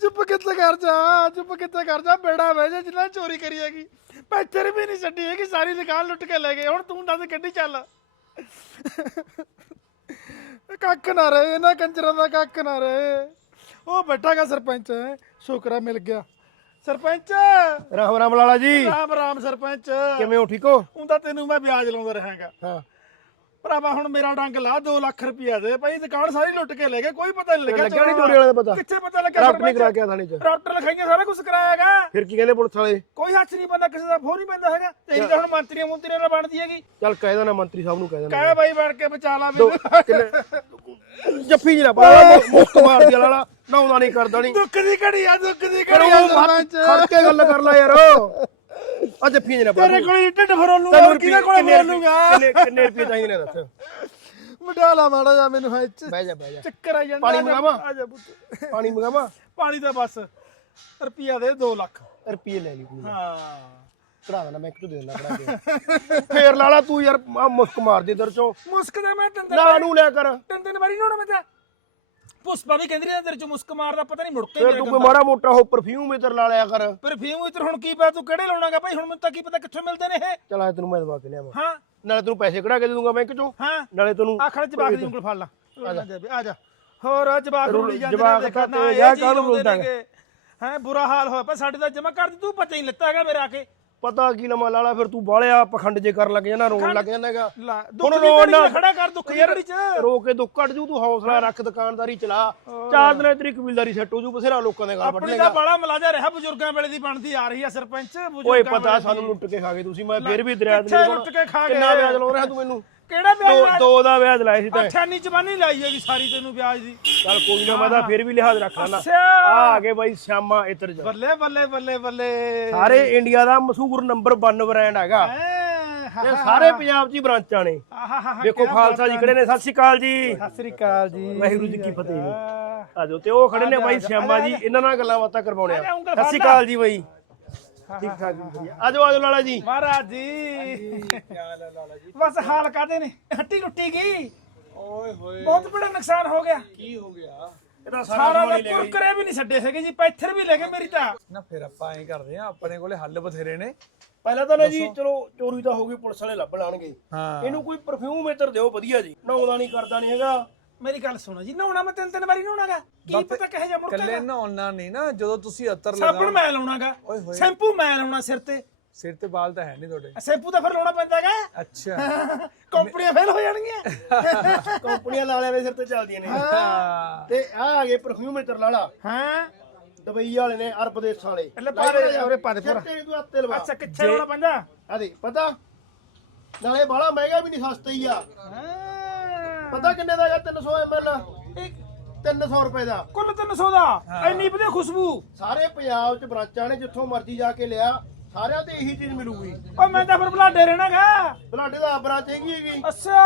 ਚੁੱਪ ਕਿੱਥੇ ਕਰ ਜਾ ਚੁੱਪ ਕਿੱਥੇ ਕਰ ਜਾ ਬੇੜਾ ਬਹਿ ਜਾ ਜਿੰਨਾ ਚੋਰੀ ਕਰੀ ਹੈਗੀ। ਪੈਚਰ ਵੀ ਨਹੀਂ ਛੱਡੀ ਹੈਗੀ ਸਾਰੀ ਦੁਕਾਨ ਲੁੱਟ ਕੇ ਲੈ ਗਏ। ਹੁਣ ਤੂੰ ਦੱਸ ਗੱਡੀ ਚੱਲ। ਕੱਖ ਨਾ ਰਹੇ ਇਹਨਾਂ ਕੰਜਰਾਂ ਦਾ ਕੱਖ ਨਾ ਰਹੇ। ਉਹ ਬੈਠਾਗਾ ਸਰਪੰਚ ਸ਼ੁਕਰ ਮਿਲ ਗਿਆ। ਸਰਪੰਚ! ਰਾਮ ਰਾਮ ਲਾਲਾ ਜੀ। ਰਾਮ ਰਾਮ ਸਰਪੰਚ। ਕਿਵੇਂ ਹੋ ਠੀਕ ਹੋ? ਹੁੰਦਾ ਤੈਨੂੰ ਮੈਂ ਵਿਆਜ ਲਾਉਂਦਾ ਰਹਾਂਗਾ ਹਾਂ। ਭਰਾਵਾ ਹੁਣ ਮੇਰਾ ਡੰਗ ਲਾ 2 ਲੱਖ ਰੁਪਇਆ ਦੇ। ਭਾਈ ਦੁਕਾਨ ਸਾਰੀ ਲੁੱਟ ਕੇ ਲੈ ਗਏ ਕੋਈ ਪਤਾ ਨਹੀਂ ਲੱਗਿਆ। ਲੱਗਿਆ ਨੀ ਚੋਰੀ ਵਾਲੇ ਦਾ ਪਤਾ? ਕਿੱਥੇ ਪਤਾ ਲੱਗਿਆ? ਰਾਪਟ ਨਹੀਂ? ਕਰਾ ਕੇ ਥਾਣੇ ਚ। ਡਾਕਟਰ ਲਿਖਾਈਆਂ ਸਾਰਾ ਕੁਝ ਕਰਾਇਆਗਾ ਫਿਰ ਕੀ ਕਹਿੰਦੇ ਪੁਲਿਸ ਵਾਲੇ? ਕੋਈ ਹੱਥ ਨਹੀਂ ਬੰਦਾ ਕਿਸੇ ਦਾ ਫੋਨ ਨਹੀਂ ਪੈਂਦਾ ਹੈਗਾ। ਤੇਰੀ ਤਾਂ ਹੁਣ ਮੰਤਰੀਆਂ ਮੰਤਰੀਆਂ ਨਾਲ ਬਣਦੀ ਹੈਗੀ। ਚੱਲ ਕਹਿ ਦੇਣਾ ਮੰਤਰੀ ਸਾਹਿਬ ਨੂੰ ਕਹਿ ਦੇਣਾ ਕਾਹ ਬਾਈ ਬਣ ਕੇ ਬਚਾ ਲਾ ਮੈਨੂੰ। ਕਿੰਨੇ? ਜੱਫੀ ਜੀ ਨਾ ਪਾ ਮੁਸਤ ਮਾਰ ਦਿਆ ਲਾਲਾ ਨਾਉਂਦਾ ਨਹੀਂ ਕਰਦਾ ਨਹੀਂ। ਦੁੱਖ ਦੀ ਘੜੀ ਆ ਦੁੱਖ ਦੀ ਘੜੀ ਆ। ਖੜ ਕੇ ਗੱਲ ਕਰ ਲੈ ਯਾਰ। ਆ ਜੱਫੀ ਜੀ ਨਾ ਪਾ ਤੇਰੇ ਕੋਲ ਢਿੱਡ ਫਰੋਲ ਲੂੰਗਾ ਤੈਨੂੰ ਹੋਰ ਕਿਹਦੇ ਕੋਲ ਕਿੰਨੇ ਫਰੋਲ ਲੂੰਗਾ ਕਿੰਨੇ ਕਿੰਨੇ ਰੁਪਏ ਚਾਹੀਦੇ ਨੇ ਦੱਸ। ਮਟਾ ਲਾ ਮਾੜਾ ਜਾ ਮੈਨੂੰ ਹੈ ਬਹਿ ਜਾ ਬਹਿ ਜਾ। ਚੱਕਰ ਆ ਜਾਂਦਾ ਪਾਣੀ ਮੰਗਾਵਾਂ? ਆ ਜਾ ਪੁੱਤ। ਪਾਣੀ ਮੰਗਾਵਾ? ਪਾਣੀ ਦਾ ਬਸ। ਰੁਪਿਆ ਦੇ 2 ਲੱਖ। ਰੁਪਏ ਲੈ ਲਈ ਹਾਂ। ਕਢਾ ਦੇਣਾ ਮੈਂ ਦੇ ਦੇਣਾ ਕਢਾ ਕੇ। ਫੇਰ ਲਾਲਾ ਤੂੰ ਯਾਰ ਮੁਸਕ ਮਾਰ ਦੇ ਚੋਂ। ਮੁਸਕ ਦਾ ਮੈਂ ਤੰਦਰ ਨਾ ਨੂੰ ਲਿਆ ਕਰ। ਤਿੰਨ ਤਿੰਨ ਵਾਰੀ ਨਹਾਉਣਾ ਮੈਂ ਤਾਂ। ਪੁਸ਼ਪਾ ਵੀ ਕਹਿੰਦੀ ਰਹੀ ਤੇਰੇ ਚ ਮੁਸਕ ਮਾਰਦਾ ਪਤਾ ਨਹੀਂ ਮੁੜ ਕੇ ਫੇਰ ਤੂੰ ਕੋਈ ਮਾੜਾ ਮੋਟਾ ਹੋ ਪਰਫਿਊਮ ਇਧਰ ਲਾ ਲਿਆ ਕਰ। ਪਰਫਿਊਮ ਇਤਰ ਹੁਣ ਕੀ ਪਿਆ ਤੂੰ ਕਿਹੜੇ ਲਾਉਣਾਗਾ ਭਾਈ ਹੁਣ ਮੈਨੂੰ ਤਾਂ ਕੀ ਪਤਾ ਕਿੱਥੋਂ ਮਿਲਦੇ ਨੇ ਇਹ। ਚਲ ਆ ਤੈਨੂੰ ਮੈਂ ਦਵਾ ਕੇ ਲਿਆਵਾਂ। ਹਾਂ। ਨਾਲੇ ਤੈਨੂੰ ਪੈਸੇ ਕਢਾ ਕੇ ਦੇ ਦੂੰਗਾ ਬੈਂਕ ਚੋਂ। ਹਾਂ। ਨਾਲੇ ਤੈਨੂੰ ਆਖੜ ਜਵਾਕ ਦੀ ਉਂਗਲ ਫੜ ਲਾ। ਆ ਜਾ। ਹੋਰ ਜਵਾਕ ਰੁਲ- ਰੁਲੀ ਜਾਂਦੇ ਨੇ ਦੇਖਣਾ ਤੇ ਜਾ ਕਾਹਨੂੰ ਰੁਲਦੇ ਰੁਲਦਾਂਗੇ। ਹੈ ਬੁਰਾ ਹਾਲ ਹੋਇਆ ਪਿਆ ਸਾਡੇ ਤਾਂ ਜਮਾ ਕਰ ਦੀ ਤੂੰ ਪਤਾ ਹੀ ਨੀ ਲੱਤਾ ਹੈਗਾ ਮੇਰੇ ਆ ਕੇ। ਪਤਾ ਕੀ ਲਮਾ ਲਾਲਾ ਫਿਰ ਤੂੰ ਬਾਲਿਆ ਪਖੰਡ ਜੇ ਕਰਨ ਲੱਗ ਜਾਣਾ ਰੋਣ ਲੱਗ ਜਾਣਾਗਾ ਹੁਣ ਦੀ ਰੋਣ ਨਾ ਖੜਾ ਕਰ ਦੁੱਖ ਦੀ ਘੜੀ ਚ। ਰੋ ਕੇ ਦੁੱਖ ਕੱਢ ਜੂ ਤੂੰ ਹੌਸਲਾ ਰੱਖ ਦੁਕਾਨਦਾਰੀ ਚਲਾ। ਚਾਰ ਦਿਨਾਂ ਤੇਰੀ ਕਬੀਲਦਾਰੀ ਸੈੱਟ ਹੋ ਜੂ ਬਥੇਰਾ ਲੋਕਾਂ ਦੇ ਗਲ ਵੱਢ ਤਾਂ ਬੜਾ ਮਲਾਜਾ ਰਿਹਾ ਬਜ਼ੁਰਗਾਂ ਵੇਲੇ ਦੀ ਬਣਦੀ ਆ ਰਹੀ ਆ ਸਰਪੰਚ ਓਏ ਬਜ਼ੁਰਗਾਂ ਪਤਾ ਵੇਲੇ ਸਾਨੂੰ ਲੁੱਟ ਕੇ ਖਾ ਗਏ ਤੁਸੀਂ ਮੈਂ ਫਿਰ ਵੀ ਦਰਿਆ ਦੇ? ਕਿੰਨਾ ਵਿਆਜ ਲਾਉ ਰਿਹਾ ਤੂੰ ਮੈਨੂੰ? ਕਿਹੜਾ ਦੋ ਵਿਆਜ ਦੋ ਦਾ ਵਿਆਜ ਲਾਇਆ ਸੀ ਤੈਂ ਅਠਾਨੀ ਜ਼ਬਾਨੀ ਲਾਈ ਹੈਗੀ ਸਾਰੀ ਤੈਨੂੰ ਵਿਆਜ ਦੀ। ਚੱਲ ਕੋਈ ਨਾ ਮੈਂ ਤਾਂ ਫਿਰ ਵੀ ਲਿਹਾਜ਼ ਰੱਖ ਲੈਣਾ ਅੱਛਾ। ਆ ਆ ਗਏ ਬਾਈ ਸ਼ਾਮਾ ਇਤਰ ਜਾ। ਬੱਲੇ ਬੱਲੇ ਬੱਲੇ ਬੱਲੇ। ਸਾਰੇ ਇੰਡੀਆ ਦਾ ਮਸ਼ਹੂਰ ਨੰਬਰ 1 ਬ੍ਰਾਂਡ ਹੈਗਾ। ਹਾ, ਇਹ ਸਾਰੇ ਪੰਜਾਬ 'ਚ ਹੀ ਬ੍ਰਾਂਚਾਂ ਨੇ। ਵੇਖੋ ਕਿਆ ਖਾਲਸਾ ਜੀ ਖੜੇ ਨੇ ਸਤਿ ਸ਼੍ਰੀ ਅਕਾਲ ਜੀ। ਸਤਿ ਸ੍ਰੀ ਅਕਾਲ ਜੀ। ਵਾਹਿਗੁਰੂ ਜੀ ਕੀ ਫਤਿਹ। ਜੀ ਆਜੋ ਤੇ ਉਹ ਖੜੇ ਨੇ ਬਾਈ ਸ਼ਿਆਮਾ ਜੀ ਇਹਨਾਂ ਨਾਲ ਗੱਲਾਂ ਬਾਤਾਂ ਕਰਵਾਉਣੇ ਆ। ਸਤਿ ਸ਼੍ਰੀ। ਅਕਾਲ ਜੀ ਬਾਈ। ਠੀਕ ਠਾਕ ਜੀ ਵਧੀਆ। ਆਜੋ ਆਜੋ ਲਾਲਾ ਜੀ। ਮਹਾਰਾਜ ਜੀ। ਬਸ ਹਾਲ ਕਾਦੇ ਨੇ? ਹੱਟੀ ਲੁੱਟੀ ਗਈ। ਓਏ ਹੋਏ। ਬਹੁਤ ਬੜਾ ਨੁਕਸਾਨ ਹੋ ਗਿਆ। ਕੀ ਹੋ ਗਿਆ? ਇਹਦਾ ਸਾਰਾ ਦਾ ਕੁਰਕਰੇ ਵੀ ਨਹੀਂ ਛੱਡੇ ਹੈਗੇ ਜੀ ਪੈਥਰ ਵੀ ਲੈ ਗਏ ਮੇਰੀ ਤਾਂ। ਨਾ ਫਿਰ ਆਪਾਂ ਐਂ ਕਰਦੇ ਆ ਆਪਣੇ ਕੋਲੇ ਹੱਲ ਬਥੇਰੇ ਨੇ। ਪਹਿਲਾਂ ਤਾਂ ਨਾ ਜੀ ਚਲੋ ਚੋਰੀ ਤਾਂ ਹੋ ਗਈ ਪੁਲਿਸ ਵਾਲੇ ਲੱਭ ਲਾਣਗੇ। ਹਾਂ। ਇਹਨੂੰ ਕੋਈ ਪਰਫਿਊਮ ਇਤਰ ਦਿਓ ਵਧੀਆ ਜੀ। ਨਹਾਉਂਦਾ ਨਹੀਂ ਕਰਦਾ ਨਹੀਂ ਹੈਗਾ। ਮੇਰੀ ਗੱਲ ਸੁਣੋ ਜੀ ਨਹਾਉਣਾ ਮੈਂ ਤਿੰਨ ਤਿੰਨ ਵਾਰੀ ਨਹਾਉਣਾਗਾ। ਕੀ ਪਤਾ ਕਹੇ ਜਾ ਮੁੜ ਕੱਲੇ ਨਹਾਉਣਾ ਨਹੀਂ ਨਾ ਜਦੋਂ ਤੁਸੀਂ ਅਤਰ ਸਾਬਣ ਲਗਾ ਮੈਂ ਲਾਉਣਾਗਾ। ਓਏ ਹੋਏ। ਸ਼ੈਂਪੂ ਮੈਂ ਲਾਉਣਾ ਸਿਰ ਤੇ। ਸਿਰ ਤੇ ਵਾਲ ਤਾਂ ਹੈ ਨਹੀਂ ਤੁਹਾਡੇ। ਸ਼ੈਂਪੂ ਤਾਂ ਫਿਰ ਲਾਉਣਾ ਪੈਂਦਾਗਾ। ਅੱਛਾ। ਕੰਪਨੀਆਂ ਫੇਲ ਹੋ ਜਾਣਗੀਆਂ। ਕੰਪਨੀਆਂ ਲਾਲਿਆਂ ਦੇ ਸਿਰ ਤੇ ਚੱਲਦੀਆਂ ਨੇ ਹਾਂ। ਤੇ ਆ ਆ ਗਏ ਪਰਫਿਊਮ ਇਤਰ ਲਾਲਾ। ਹਾਂ। ਦੁਬਈ ਵਾਲੇ ਨੇ ਅਰਬ ਦੇਸ਼ਾਂ ਵਾਲੇ। ਲੈ ਪਾ ਦੇ ਉਰੇ ਪਾ ਦੇ ਪੂਰਾ। ਸਿਰ ਤੇ ਤੂੰ ਹੱਥੇ ਲਵਾ। ਅੱਛਾ ਕਿੱਥੇ ਲਾਉਣਾ ਪੈਂਦਾ? ਆ ਦੇ ਪਤਾ? ਨਾਲੇ ਬਾਲਾ ਮਹਿੰਗਾ ਵੀ ਨਹੀਂ ਸਸਤਾ ਹੀ ਆ। ਹਾਂ। ਪਤਾ ਕਿੰਨੇ ਦਾ ਹੈਗਾ? 300 ml ਇਹ 300 ਰੁਪਏ ਦਾ। ਕੁੱਲ 300 ਦਾ। ਇੰਨੀ ਵਧੀਆ ਖੁਸ਼ਬੂ। ਸਾਰੇ ਪੰਜਾਬ ਚ ਬ੍ਰਾਂਚਾਂ ਨੇ ਜਿੱਥੋਂ ਮਰਜ਼ੀ ਜਾ ਕੇ ਲਿਆ ਸਾਰਿਆਂ ਤੇ ਇਹੀ ਚੀਜ਼ ਮਿਲੂਗੀ। ਓ ਮੈਂ ਤਾਂ ਫਿਰ ਬਲਾਡੇ ਰਹਿਣਾਗਾ ਬਲਾਡੇ ਦਾ ਬ੍ਰਾਂਚ ਹੈਗੀ ਹੈਗੀ। ਅੱਛਾ।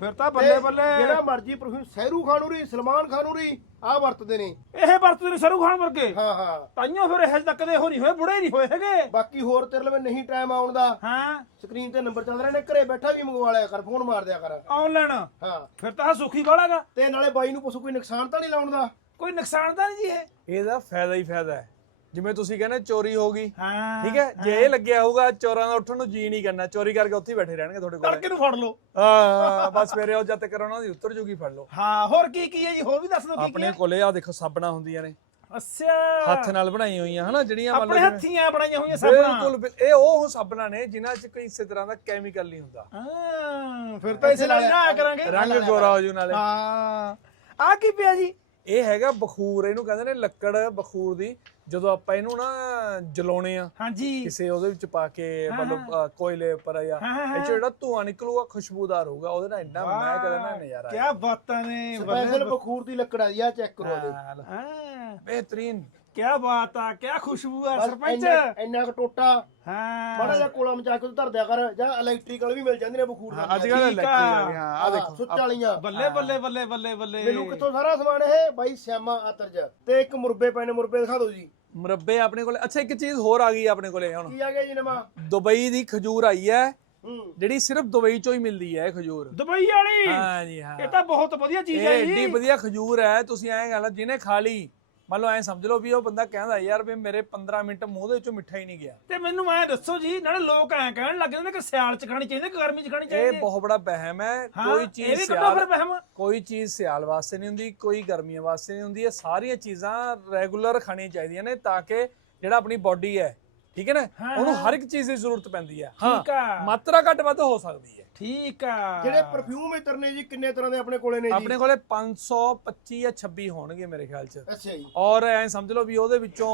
ਫਿਰ ਤਾਂ ਬੱਲੇ ਬੱਲੇ। ਜਿਹੜਾ ਮਰਜ਼ੀ ਪਰਫਿਊਮ ਸਹਿਰੂ ਖਾਨੂਰੀ ਸਲਮਾਨ ਖਾਨੂਰੀ ਆ ਵਰਤਦੇ ਨੇ। ਇਹ ਵਰਤਦੇ ਨੇ ਸਰੂ ਖਾਨ ਵਰਗੇ। ਹਾਂ ਹਾਂ। ਤਾਈਓ ਫਿਰ ਇਹ ਤੱਕ ਦੇ ਹੋ ਨਹੀਂ ਹੋਏ ਬੁੜੇ ਨਹੀਂ ਹੋਏ ਹੈਗੇ। ਬਾਕੀ ਹੋਰ ਤੇਰੇ ਲਵੇ ਨਹੀਂ ਟਾਈਮ ਆਉਣ ਦਾ। ਹਾਂ। ਸਕਰੀਨ ਤੇ ਨੰਬਰ ਚੱਲ ਰਹੇ ਨੇ ਘਰੇ ਬੈਠਾ ਵੀ ਮੰਗਵਾ ਲਿਆ ਕਰ ਫੋਨ ਮਾਰ ਦਿਆ ਕਰ। ਆਨਲਾਈਨ। ਹਾਂ। ਫਿਰ ਤਾਂ ਆਹ ਸੁਖੀ ਵਾਲਾਗਾ ਤੇ ਨਾਲੇ ਬਾਈ ਨੂੰ ਪੁੱਛੋ ਕੋਈ ਨੁਕਸਾਨ ਤਾਂ ਨਹੀਂ ਲਾਉਣ ਦਾ? ਕੋਈ ਨੁਕਸਾਨ ਤਾਂ ਨਹੀਂ ਜੀ ਇਹ? ਇਹਦਾ ਫਾਇਦਾ ਹੀ ਫਾਇਦਾ ਹੈ। ਜਿਵੇਂ ਤੁਸੀਂ ਕਹਿੰਦੇ ਚੋਰੀ ਹੋ ਗਈ। ਹਾਂ ਠੀਕ ਹੈ? ਜੇ ਇਹ ਲੱਗਿਆ ਹੋਊਗਾ ਚੋਰਾਂ ਦਾ ਉੱਠਣ ਨੂੰ ਜੀ ਨਹੀਂ ਕਰਨਾ। ਚੋਰੀ ਕਰਕੇ ਉੱਥੇ ਹੀ ਬੈਠੇ ਰਹਿਣਗੇ ਤੁਹਾਡੇ ਕੋਲ। ਤੜਕੇ ਨੂੰ ਫੜ ਲਓ। ਹਾਂ ਬਸ ਸਵੇਰੇ ਉਹ ਜਦ ਤੱਕ ਉਹਨਾਂ ਦੀ ਉਤਰ ਜੂਗੀ ਫੜ ਲਓ। ਹਾਂ ਹੋਰ ਕੀ ਕੀ ਹੈ ਜੀ? ਹੋਰ ਵੀ ਦੱਸ ਦਿਓ ਕੀ ਕੀ ਆਪਣੇ ਕੋਲੇ ਆ ਦੇਖੋ ਸਾਬਣਾ ਹੁੰਦੀਆਂ ਨੇ। ਅੱਛਾ। ਹੱਥ ਨਾਲ ਬਣਾਈਆਂ ਹੋਈਆਂ ਹਨਾ? ਜਿਹੜੀਆਂ ਆਪਣੇ ਹੱਥੀਆਂ ਬਣਾਈਆਂ ਹੋਈਆਂ ਸਾਬਣਾ। ਬਿਲਕੁਲ ਬਿਲ- ਇਹ ਉਹ ਸਾਬਣਾ ਨੇ ਜਿਨ੍ਹਾਂ 'ਚ ਕੋਈ ਇਸੇ ਤਰ੍ਹਾਂ ਦਾ ਕੈਮੀਕਲ ਨਹੀਂ ਹੁੰਦਾ। ਹਾਂ ਫਿਰ ਤਾਂ ਇਸੇ ਨਾਲ ਨਾ ਕਰਾਂਗੇ। ਰੰਗ ਗੋਰਾ ਹੋ ਜੂ ਨਾਲੇ। ਹਾਂ। ਆ ਕੀ ਪਿਆ ਜੀ? ਇਹ ਹੈਗਾ ਬਖੂਰ ਇਹਨੂੰ ਕਹਿੰਦੇ ਨੇ ਲੱਕੜ ਬਖੂਰ ਦੀ ਜਦੋਂ ਆਪਾਂ ਇਹਨੂੰ ਨਾ ਜਲਾਉਣੇ ਆ ਹਾਂਜੀ। ਕਿਸੇ ਉਹਦੇ ਵਿੱਚ ਪਾ ਕੇ ਮਤਲਬ ਕੋਇਲੇ ਉੱਪਰ ਜਾਂ ਇਹ 'ਚ ਜਿਹੜਾ ਧੂਆਂ ਨਿਕਲੂਗਾ ਖੁਸ਼ਬੂਦਾਰ ਹੋਊਗਾ ਉਹਦੇ ਨਾਲ ਇੰਨਾ ਮੈਂ ਕਹਿੰਦਾ ਨਾ ਨਜ਼ਾਰਾ ਕੀ ਬਾਤਾਂ ਨੇ ਸਪੈਸ਼ਲ ਬਖੂਰ ਦੀ ਲੱਕੜ ਆ ਜੀ ਆ ਚੈੱਕ ਕਰੋ ਦੇ ਹਾਂ। ਬਿਹਤਰੀਨ। ਕੀ ਬਾਤ ਆ ਕੀ ਖੁਸ਼ਬੂ ਆ ਸਰਪੰਚ। ਇੰਨਾ- ਇੰਨਾ ਕੁ ਟੋਟਾ। ਹਾਂ। ਮਾੜਾ ਜਿਹਾ ਕੋਲਾ ਮਚਾ ਕੇ ਧਰ ਦਿਆ ਕਰ ਜਾਂ ਇਲੈਕਟ੍ਰੀਕਲ ਵੀ ਮਿਲ ਜਾਂਦੇ ਨੇ ਬਖੂਰ ਅੱਜ ਕੱਲ ਠੀਕ ਇਲੈਕਟ੍ਰਿਕ ਆ। ਆ ਗਏ ਹਾਂ ਆ ਦੇਖੋ। ਸੁੱਚ ਵਾਲੀਆਂ। ਬੱਲੇ ਬੱਲੇ ਬੱਲੇ ਬੱਲੇ ਬੱਲੇ। ਮੈਨੂੰ ਕਿੱਥੋਂ ਸਾਰਾ ਸਮਾਨ ਇਹ? ਬਾਈ ਸਿਆਮਾ ਆਤਰਜ। ਤੇ ਇੱਕ ਮੁਰਬੇ ਪੈਣੇ ਮੁਰਬੇ ਦਿਖਾ ਦਿਓ ਜੀ। ਮੁਰੱਬੇ ਆਪਣੇ ਕੋਲੇ। ਅੱਛਾ ਇੱਕ ਚੀਜ਼ ਹੋਰ ਆ ਗਈ ਆਪਣੇ ਕੋਲੇ ਹੁਣ। ਕੀ ਆ ਗਿਆ ਜੀ ਨਵਾਂ? ਦੁਬਈ ਦੀ ਖਜੂਰ ਆਈ ਹੈ। ਹੂੰ। ਜਿਹੜੀ ਸਿਰਫ ਦੁਬਈ ਚੋਂ ਹੀ ਮਿਲਦੀ ਹੈ ਇਹ ਖਜੂਰ। ਦੁਬਈ ਵਾਲੀ? ਹਾਂ ਜੀ ਹਾਂ। ਇਹ ਤਾਂ ਬਹੁਤ ਵਧੀਆ ਚੀਜ਼ ਇਹ ਹੈ ਏਡੀ ਜੀ। ਵਧੀਆ ਖਜੂਰ ਹੈ। ਤੁਸੀਂ ਐਂ ਗੱਲ ਜਿਹਨੇ ਖਾ ਲਈ ਮੰਨ ਲਓ ਐ ਸਮਝ ਲਓ ਵੀ ਉਹ ਬੰਦਾ ਕਹਿੰਦਾ ਯਾਰ ਵੀ ਮੇਰੇ 15 ਮਿੰਟ ਮੂੰਹ ਦੇ ਵਿੱਚੋਂ ਮਿੱਠਾ ਹੀ ਨਹੀਂ ਗਿਆ। ਤੇ ਮੈਨੂੰ ਐ ਦੱਸੋ ਜੀ ਨਾਲੇ ਲੋਕ ਐ ਕਹਿਣ ਲੱਗ ਜਾਂਦੇ ਕਿ ਸਿਆਲ ਚ ਖਾਣੀ ਚਾਹੀਦੀ ਕਿ ਗਰਮੀ ਚ ਖਾਣੀ ਚਾਹੀਦੀ। ਇਹ ਬਹੁਤ ਬੜਾ ਵਹਿਮ ਹੈ। ਕੋਈ ਚੀਜ਼ ਸਿਆਲ ਕੋਈ ਚੀਜ਼ ਸਿਆਲ ਵਾਸਤੇ ਨਹੀਂ ਹੁੰਦੀ ਕੋਈ ਗਰਮੀਆਂ ਵਾਸਤੇ ਨਹੀਂ ਹੁੰਦੀ ਇਹ ਸਾਰੀਆਂ ਚੀਜ਼ਾਂ ਰੈਗੂਲਰ ਖਾਣੀਆਂ ਚਾਹੀਦੀਆਂ ਨੇ ਤਾਂ ਕਿ ਜਿਹੜਾ ਆਪਣੀ ਬਾਡੀ ਹੈ ਠੀਕ ਹੈ ਨਾ? ਉਹਨੂੰ। ਹਰ ਇੱਕ ਚੀਜ਼ ਦੀ ਜ਼ਰੂਰਤ ਪੈਂਦੀ ਹੈ। ਠੀਕ ਆ। ਮਾਤਰਾ ਘੱਟ ਵੱਧ ਹੋ ਸਕਦੀ ਹੈ। ਠੀਕ ਆ। ਜਿਹੜੇ ਪਰਫਿਊਮ ਇਤਰ ਨੇ ਜੀ ਕਿੰਨੇ ਤਰ੍ਹਾਂ ਦੇ ਆਪਣੇ ਕੋਲੇ ਨੇ ਜੀ? ਆਪਣੇ ਕੋਲੇ 525 ਜਾਂ 26 ਹੋਣਗੇ ਮੇਰੇ ਖਿਆਲ 'ਚ। ਅੱਛਾ ਜੀ। ਔਰ ਐ ਸਮਝ ਲਓ ਵੀ ਉਹਦੇ ਵਿੱਚੋਂ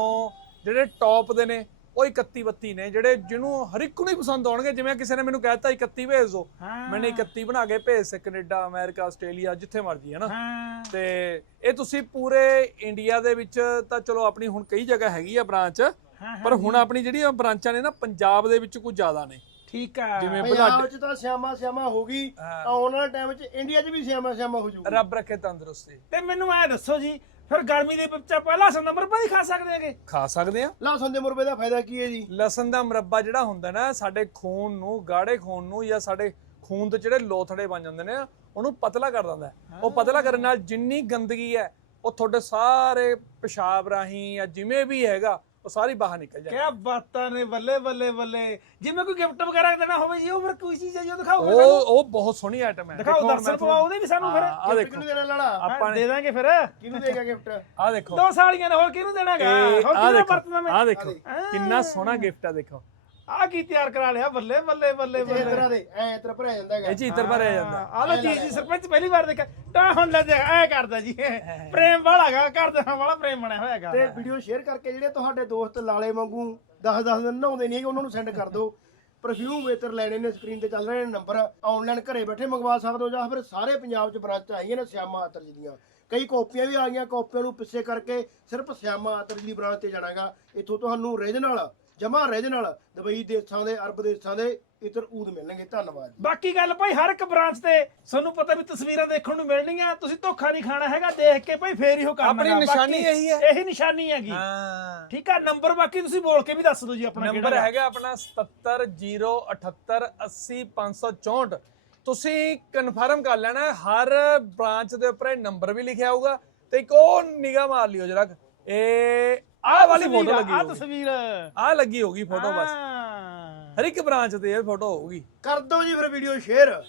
ਜਿਹੜੇ ਟੌਪ ਦੇ ਨੇ ਉਹ 31 32 ਨੇ। ਜਿਹੜੇ ਜਿਹਨੂੰ ਹਰ ਇੱਕ ਨੂੰ ਹੀ ਪਸੰਦ ਆਉਣਗੇ ਜਿਵੇਂ ਕਿਸੇ ਨੇ ਮੈਨੂੰ ਕਹਿਤਾ 31 ਭੇਜ ਦਿਓ। ਹਾਂ। ਮੈਨੇ 31 ਬਣਾ ਕੇ ਭੇਜ ਸੇ ਕੈਨੇਡਾ ਅਮਰੀਕਾ ਆਸਟ੍ਰੇਲੀਆ ਜਿੱਥੇ ਮਰਜ਼ੀ ਹੈ ਨਾ? ਤੇ ਇਹ ਤੁਸੀਂ ਪੂਰੇ ਇੰਡੀਆ ਦੇ ਵਿੱਚ ਤਾਂ ਚਲੋ ਆਪਣੀ ਹੁਣ ਕਈ ਜਗ੍ਹਾ ਹੈਗੀ ਆ ਬ੍ਰਾਂਚ। ਪਰ ਹੁਣ ਆਪਣੀ ਜਿਹੜੀਆਂ ਬ੍ਰਾਂਚਾਂ ਨੇ ਨਾ ਪੰਜਾਬ ਦੇ ਵਿੱਚ ਕੁਝ ਜ਼ਿਆਦਾ ਨੇ। ਠੀਕ ਆ। ਜਿਵੇਂ ਪੰਜਾਬ ਚ ਤਾਂ ਸਿਆਮਾ ਸਿਆਮਾ ਹੋ ਗਈ ਹਾਂ। ਆਉਣ ਵਾਲੇ ਟਾਈਮ ਚ ਇੰਡੀਆ ਚ ਵੀ ਸਿਆਮਾ ਸਿਆਮਾ ਹੋ ਜਾਊਗੀ। ਰੱਬ ਰੱਖੇ ਤੰਦਰੁਸਤੀ। ਤੇ ਮੈਨੂੰ ਐ ਦੱਸੋ ਜੀ ਫਿਰ ਗਰਮੀ ਦੇ ਵਿੱਚ ਆਪਾਂ ਲਸਣ ਦਾ ਮੁਰੱਬਾ ਹੀ ਖਾ ਸਕਦੇ ਹੈਗੇ? ਖਾ ਸਕਦੇ ਆ। ਲਸਣ ਦੇ ਮੁਰਬੇ ਦਾ ਫਾਇਦਾ ਕੀ ਹੈ ਜੀ? ਲਸਣ ਦਾ ਮੁਰੱਬਾ ਜਿਹੜਾ ਹੁੰਦਾ ਨਾ ਸਾਡੇ ਖੂਨ ਨੂੰ ਗਾੜੇ ਖੂਨ ਨੂੰ ਜਾਂ ਸਾਡੇ ਖੂਨ ਦੇ ਜਿਹੜੇ ਲੋਥੜੇ ਬਣ ਜਾਂਦੇ ਨੇ ਉਹਨੂੰ ਪਤਲਾ ਕਰ ਦਿੰਦਾ। ਉਹ ਪਤਲਾ ਕਰਨ ਨਾਲ ਜਿੰਨੀ ਗੰਦਗੀ ਹੈ ਉਹ ਤੁਹਾਡੇ ਸਾਰੇ ਪਿਸ਼ਾਬ ਰਾਹੀਂ ਜਾਂ ਜਿਵੇਂ ਵੀ ਹੈਗਾ ਉਹ ਸਾਰੀ ਬਾਹਰ ਨਿਕਲ ਜਾਂਦੀ ਕਿਆ ਬਾਤਾਂ ਨੇ ਬੱਲੇ ਬੱਲੇ ਬੱਲੇ ਜਿਵੇਂ ਕੋਈ ਗਿਫਟ ਵਗੈਰਾ ਦੇਣਾ ਹੋਵੇ ਜੀ ਉਹ ਫਿਰ ਕੋਈ ਚੀਜ਼ ਹੈ ਜੀ ਉਹ ਦਿਖਾਓ ਫਿਰ ਉਹ ਸਾਨੂੰ। ਉਹ ਬਹੁਤ ਸੋਹਣੀ ਆਈਟਮ ਹੈ। ਦਿਖਾਓ ਦਰਸ਼ਨ ਪਵਾਓ ਉਹਦੇ ਵੀ ਸਾਨੂੰ ਫਿਰ। ਆ ਦੇਖੋ। ਕਿਹਨੂੰ ਦੇਣਾ ਲਾਲਾ? ਆਪਾਂ ਦੇ ਦਾਂਗੇ ਫਿਰ। ਕਿਹਨੂੰ ਦੇਗਾ ਗਿਫਟ ਆ ਦੇਖੋ। ਦੋ ਸਾਲੀਆਂ ਨੇ ਹੋਰ ਕਿਹਨੂੰ ਦੇਣਾਗਾ? ਹੋਰ ਕਿਹਨੂੰ ਵਰਤਣਾ ਮੈਂ? ਆ ਦੇਖੋ। ਕਿੰਨਾ ਸੋਹਣਾ ਗਿਫਟ ਆ ਦੇਖੋ। ਆ ਕੀ ਤਿਆਰ ਕਰਾ ਲਿਆ? ਬੱਲੇ ਬੱਲੇ ਬੱਲੇ ਬੱਲੇ। ਤਰ੍ਹਾਂ ਦੇ ਐ ਇਤਰ ਭਰਿਆ ਜਾਂਦਾ ਹੈਗਾ। ਇਹ ਚ ਇਤਰ ਭਰਿਆ ਜਾਂਦਾ। ਆ ਲੋ ਚੀਜ਼ ਜੀ ਸਰਪੰਚ ਪਹਿਲੀ ਵਾਰ ਦੇਖਿਆ। ਤਾਂ ਹੁਣ ਲੈ ਜਾ ਐ ਕਰਦਾ ਜੀ। ਪ੍ਰੇਮ ਵਾਲਾਗਾ ਕਰਦੇ ਵਾਲਾ ਪ੍ਰੇਮ ਬਣਿਆ ਹੋਇਆਗਾ ਤੇ ਵੀਡੀਓ ਸ਼ੇਅਰ ਕਰਕੇ ਜਿਹੜੇ ਤੁਹਾਡੇ ਦੋਸਤ ਲਾਲੇ ਵਾਂਗੂ 10-10 ਦਿਨ ਨਹਾਉਂਦੇ ਨਹੀਂ ਹੈਗੇ ਉਹਨਾਂ ਨੂੰ ਸੈਂਡ ਕਰ ਦਿਓ। ਪਰਫਿਊਮ ਵੇਤਰ ਲੈਣੇ ਨੇ ਸਕਰੀਨ ਤੇ ਚੱਲ ਰਹੇ ਨੇ ਨੰਬਰ ਆਨਲਾਈਨ ਘਰੇ ਬੈਠੇ ਮੰਗਵਾ ਸਕਦੇ ਹੋ ਜਾਂ ਫਿਰ ਸਾਰੇ ਪੰਜਾਬ 'ਚ ਬ੍ਰਾਂਚ ਆਈਆਂ ਨੇ ਸਿਆਮਾ ਆਤਰ ਜੀ ਦੀਆਂ। ਕਈ ਕਾਪੀਆਂ ਵੀ ਆ ਗਈਆਂ ਕਾਪੀਆਂ ਨੂੰ ਪਿੱਛੇ ਕਰਕੇ ਸਿਰਫ ਸਿਆਮਾ ਆਤਰ ਜੀ ਦੀ ਬ੍ਰਾਂਚ ਤੇ ਜਾਣਾਗਾ ਇੱਥੋਂ ਤੁਹਾਨੂੰ ਰੀਜਨਲ ਜਮਾ ਰੀਜਨਲ ਦੁਬਈ ਦੇਸ਼ਾਂ ਦੇ ਅਰਬ ਦੇਸ਼ਾਂ ਦੇ ਇਤਰ ਊਦ ਮਿਲਣਗੇ। ਧੰਨਵਾਦ ਜੀ। ਬਾਕੀ ਗੱਲ ਭਾਈ ਹਰ ਇੱਕ ਬ੍ਰਾਂਚ ਤੇ ਤੁਹਾਨੂੰ ਪਤਾ ਵੀ ਤਸਵੀਰਾਂ ਦੇਖਣ ਨੂੰ ਮਿਲਣਗੀਆਂ ਤੁਸੀਂ ਧੋਖਾ ਨਹੀਂ ਖਾਣਾ ਹੈਗਾ ਦੇਖ ਕੇ ਭਾਈ ਫੇਰ ਹੀ ਉਹ ਕਰਨਾ ਆਪਣੀ। ਨਿਸ਼ਾਨੀ ਇਹੀ ਹੈ। ਇਹੀ ਨਿਸ਼ਾਨੀ ਹੈਗੀ। ਹਾਂ। ਠੀਕ ਆ ਨੰਬਰ ਬਾਕੀ ਤੁਸੀਂ ਬੋਲ ਕੇ ਵੀ ਦੱਸ ਦਿਓ ਜੀ ਆਪਣਾ ਨੰਬਰ ਹੈਗਾ। ਆਪਣਾ 7708780564 ਤੁਸੀਂ ਕਨਫਰਮ ਕਰ ਲੈਣਾ ਹਰ ਬ੍ਰਾਂਚ ਦੇ ਉੱਪਰ ਇਹ ਨੰਬਰ ਵੀ ਲਿਖਿਆ ਹੋਊਗਾ। ਤੇ ਇੱਕ ਉਹ ਨਿਗਾਹ ਮਾਰ ਲਿਓ ਜਰਾ ਇਹ ਆਹ ਵਾਲੀ ਫੋਟੋ ਲੱਗੀ ਆ ਹੋਊਗੀ। ਤਸਵੀਰ। ਆਹ ਲੱਗੀ ਹੋਊਗੀ ਫੋਟੋ ਬਸ। ਹਾਂ। ਹਰ ਇੱਕ ਬ੍ਰਾਂਚ ਤੇ ਇਹ ਫੋਟੋ ਹੋਊਗੀ। ਕਰ ਦਿਓ ਜੀ ਫਿਰ ਵੀਡੀਓ ਸ਼ੇਅਰ।